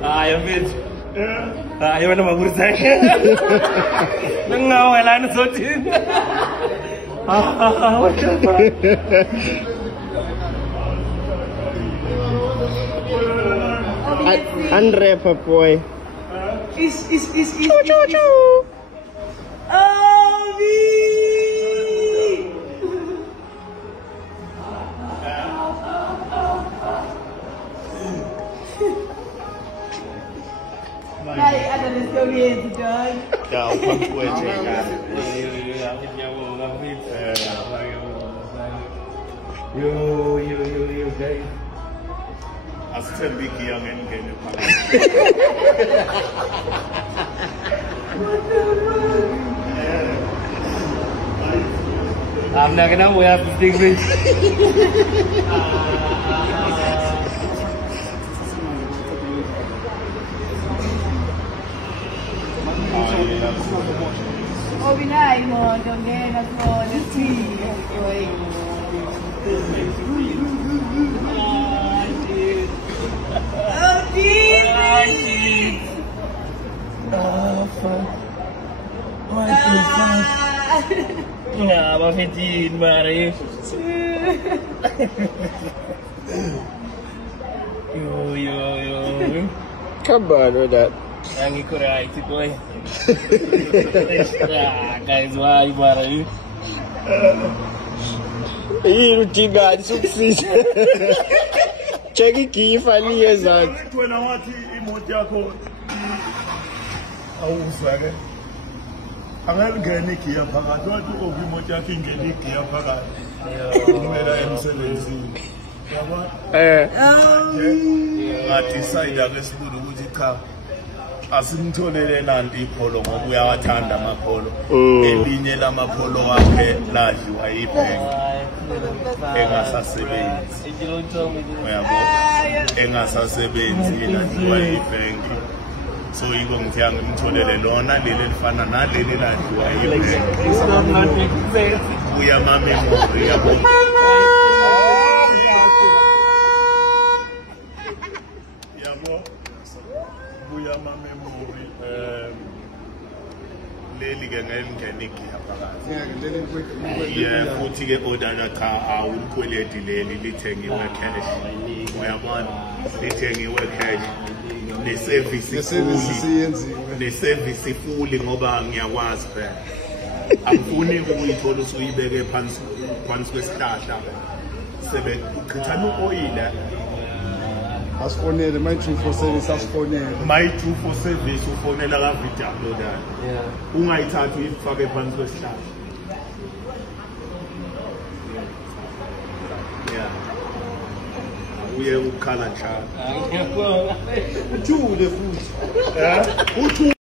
Ayo bitch. Ayo mana mau berusaha? Nengau elan sotin. Andre Papoy. Is. Choo. Ay, ada rezeki gitu, John. Kau Papoy cakap. Yo guys. Asal Vicky yang ini Amna kena mo ya stick bridge. Oh, binay mo, donde ako, Oy. Oh, fuck. What the fuck? Nah, mafijin, Mari. Yo. Kabar that. Ang ikuray, ito boy. Guys, why, Mari? Ih, tiga sukses. Cheki kifali ezat. Wena wathi imoto yakho awuzwake. Angangeni igiya phakathi wathi oku imoto yakho ingena igiya phakathi. Kumela emsebenzini. Yabona? Ngadecide akesibuni ukuthi cha asimtholele nanti ipholo ngoba uyawathanda amapholo. Elinye lamapholo wakhe ladliwa yibhenki. Engasasebenzi. Uyabona? Engasasebenzi ladliwa yibhenki. So yiko ngithi angimtholele lona leli elifana naleli ladliwa yibhenki. Uya memory yabona. Buya memory leli ke ngengene igiya phakathi. Yeah, futhi ke odana cha awulikweleti leli lithengiwe cash. Uyabona? Lithengiwe cash. Ne-service full ngoba ngiyakwazi phela. Angifuni ukuyithola usuyibeke phansi kwesihlahla. Sebe uchithana uoyile. Asifonele my true for service asifonele. My true for service ufonela ka video uploader. Yeah. Ungayithatha uyifake phansi kwesihlahla. Yeah. Uye ukhala njalo. Ngiyabonga. Uthule futhi.